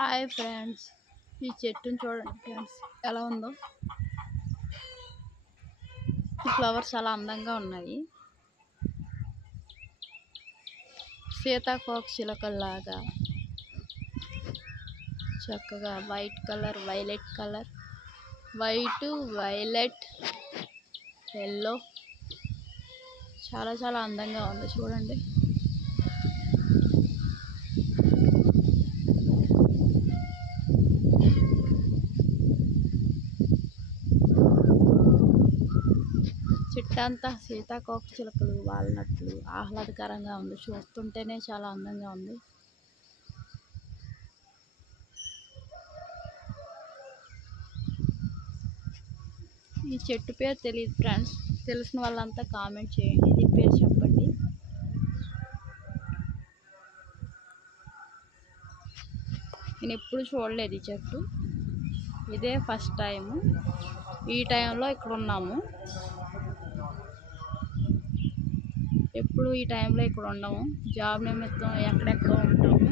Hi friends, ఈ చెట్టుని చూడండి ఫ్రెండ్స్ ఎలా ఉందో. ఈ ఫ్లవర్స్ చాలా అందంగా ఉన్నాయి. సీతాకోక చిలకల్లాగా చక్కగా white colour, violet colour, white, violet, yellow చాలా చాలా అందంగా ఉంది చూడండి. చెట్టంతా సీతాకోక చిలుకలు వాలినట్లు ఆహ్లాదకరంగా ఉంది. చూస్తుంటేనే చాలా అందంగా ఉంది. ఈ చెట్టు పేరు తెలియదు ఫ్రెండ్స్, తెలిసిన వాళ్ళంతా కామెంట్ చేయండి, దీని పేరు చెప్పండి. నేను ఎప్పుడు చూడలేదు ఈ చెట్టు, ఇదే ఫస్ట్ టైము. ఈ టైంలో ఇక్కడ ఉన్నాము, ఎప్పుడు ఈ టైంలో ఇక్కడ ఉండము. జాబ్ నిమిత్తం ఎక్కడెక్కడో ఉంటాము.